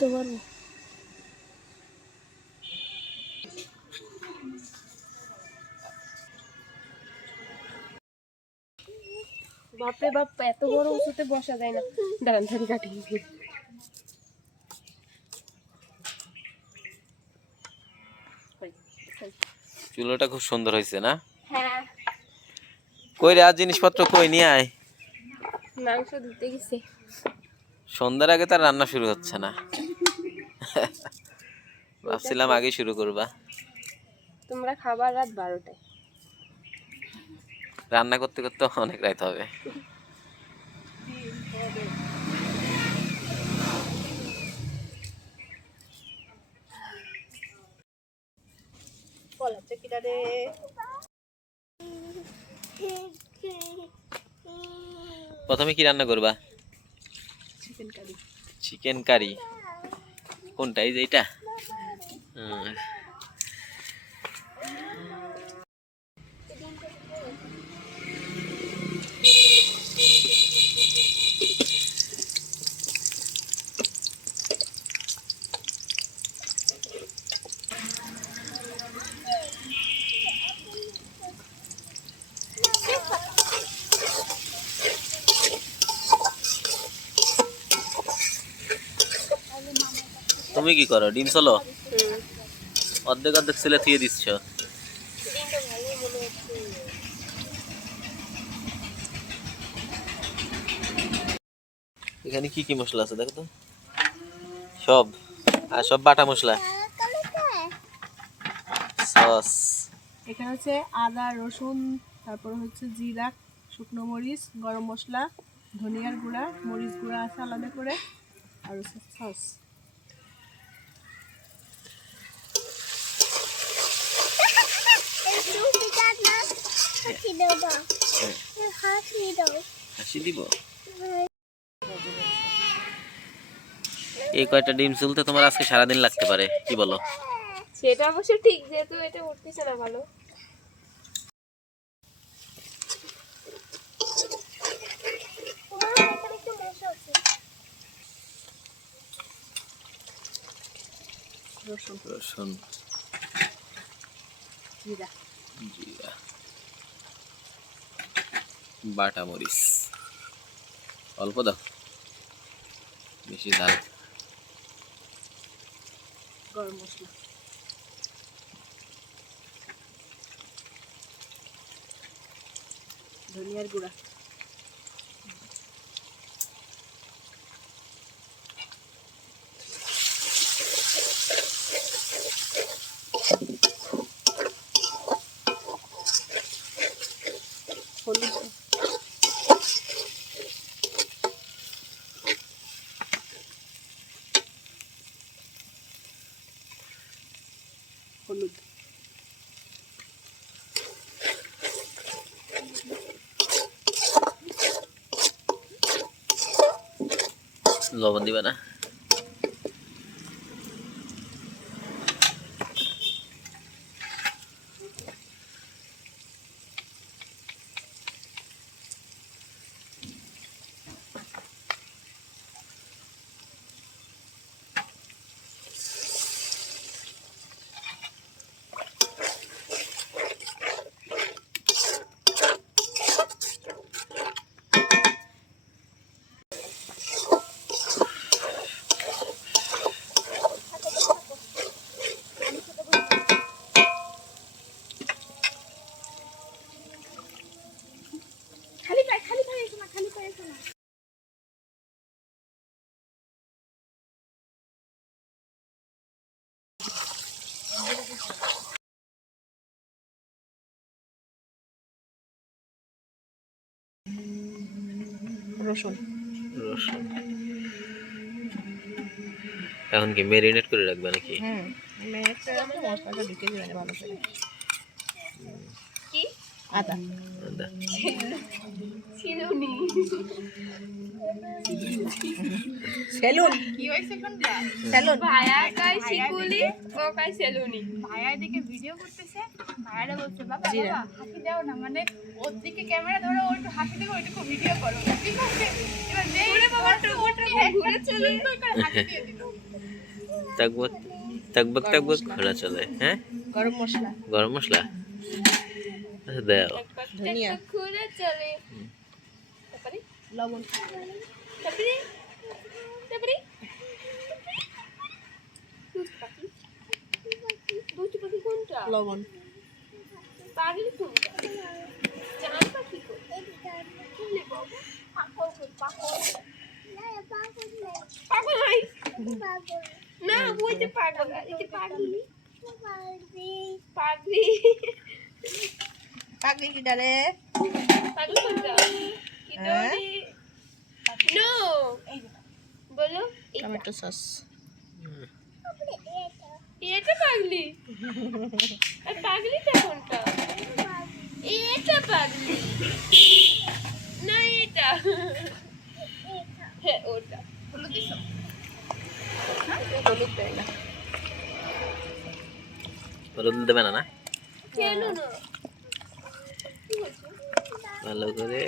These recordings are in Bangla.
উঠতে পারবো। বাপরে বাপ, এত বড় উঁচুতে বসা যায় না। দাঁড়ান ধারি কাটিয়ে চুলোটা খুব সুন্দর হয়েছে না? হ্যাঁ। কই রে, আর জিনিসপত্র কই নিয়ে আয়। মাংস ধুতে গেছে। সন্ধ্যার আগে তার রান্না শুরু হচ্ছে না। ভাবছিলাম আগে শুরু করবা। তোমরা খাবার রাত 12টায়। রান্না করতে করতে অনেক রাত হবে। প্রথমে কি রান্না করবা? Chicken curry. Chicken curry? কোনটা, এই যে এটা? তুমি কি করো? ডিম চলো অর্ধেক অর্ধেক ছেলে থিয়ে দিচ্ছ। এখানে কি কি মশলা আছে দেখো তো? সব, আর সব বাটা মশলা। সস এখানে হচ্ছে আদা রসুন, তারপর হচ্ছে জিরা, শুকনো মরিচ, গরম মশলা, ধনিয়ার গুঁড়া, মরিচ গুঁড়া আছে আলাদা করে, আর হচ্ছে সস। হাসি দিব। এই কয়টা ডিম চুলতে তোমার আজকে সারাদিন লাগতে পারে, কি বলো? সেটা অবশ্য ঠিক, যেহেতু এটা উঠতেছে না ভালো। রসুন রসুন, জিরা, জিরা, বাটা মরিচ অল্প দাও, বেশি ঝাল। গরম মশলা, ধনিয়ার গুঁড়া, হলুদ, হলুদ, লবণ দিবা না? রসুন, রসুন। এখন কি ম্যারিনেট করে রাখবে নাকি? ম্যারিনেট করে রাখলে মশলাটা ঢুকে যাবে ভালো করে। কি? আদা। আদা। সেলুনি। সেলুন কি হইছে কোনটা? সেলুন। ভাইয়া কই শিকুলি, ও কই সেলুনি। ভাইয়া এদিকে ভিডিও করতেছে, ভাইয়ারা বলছে বাবা বাবা হাসি দাও না, মানে ওর দিকে ক্যামেরা ধরো, ও একটু হাসি দিবে, ওইটুকু ভিডিও করো, ঠিক আছে? এবার যেই বাবা একটু ঘুরে চলে হাসি দিয়ে দিল। তাকবক তাকবক তাকবক ঘোরা চলে। হ্যাঁ, গরম মশলা, গরম মশলা আচ্ছা দাও। ধনিয়া, ঘোরা চলে, তারপরে লবণ, তারপরে তারপরে দুধ পাখি কোনটা? লবণ। পাগলি কোনটা? জান পাখি কোনটা? কিলে বাবা পাগল কই পাগল না পাগল নাই পাগল না ওই যে পাগল এই যে পাগলি পাগলি পাগলি পাগলি কি ডালে পাগলি কোনটা কি ডলি নো বলো টমেটো সস এটা পাগলি আর পাগলিটা কোনটা এটা পাগলি না এটা হ্যাঁ ওটা হলুদ দিছো হলুদ দেয় না হলুদ দেবে না? না কেন না কি হচ্ছে ভালো করে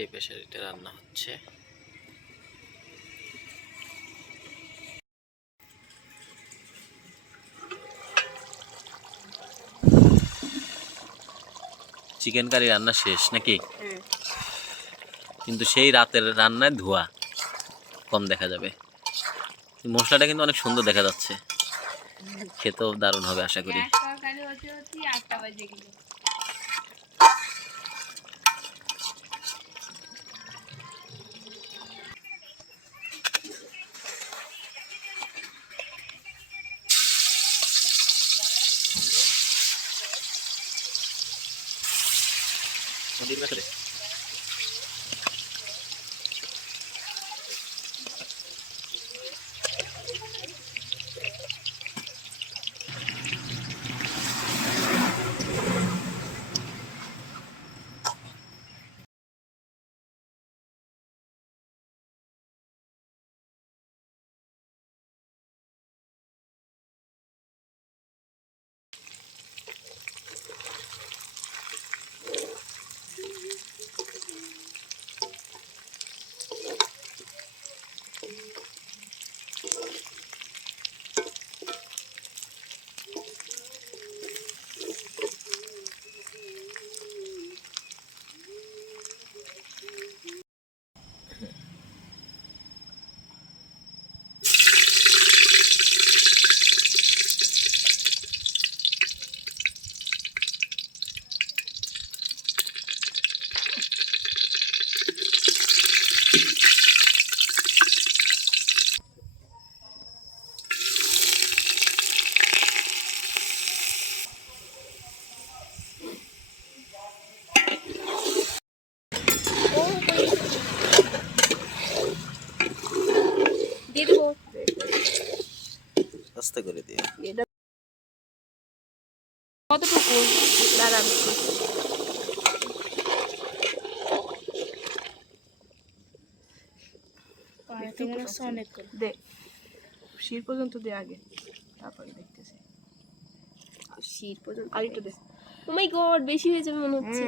এই প্রেসারে এটা রান্না হচ্ছে। চিকেন কারি রান্না শেষ নাকি? কিন্তু সেই রাতের রান্নায় ধোয়া কম দেখা যাবে। মশলাটা কিন্তু অনেক সুন্দর দেখা যাচ্ছে, খেতেও দারুণ হবে আশা করি। তরকারি হতে হতে 8টা বাজে গেল। দিয়ে দেবো আস্তে করে দিও। কতটুকু দাঁড়ান অনেক দে শির পর্যন্ত দে আগে তারপরে দেখতেছি শির পর্যন্ত আরেকটু দে ও মাই গড বেশি হয়ে যাবে মনে হচ্ছে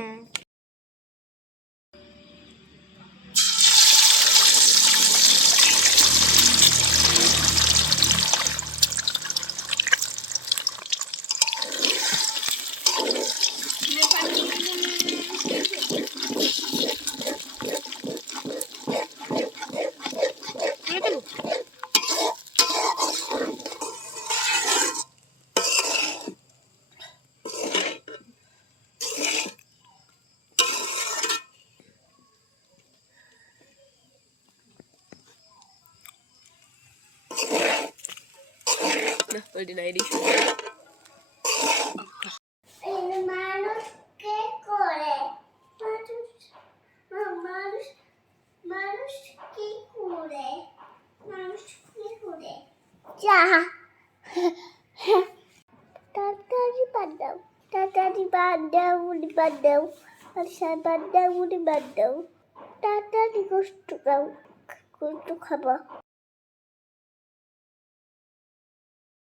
ওইটা নাই this Tata di bandau, Alisa bandau di bandau. Tata di gustu kau, gustu kaba.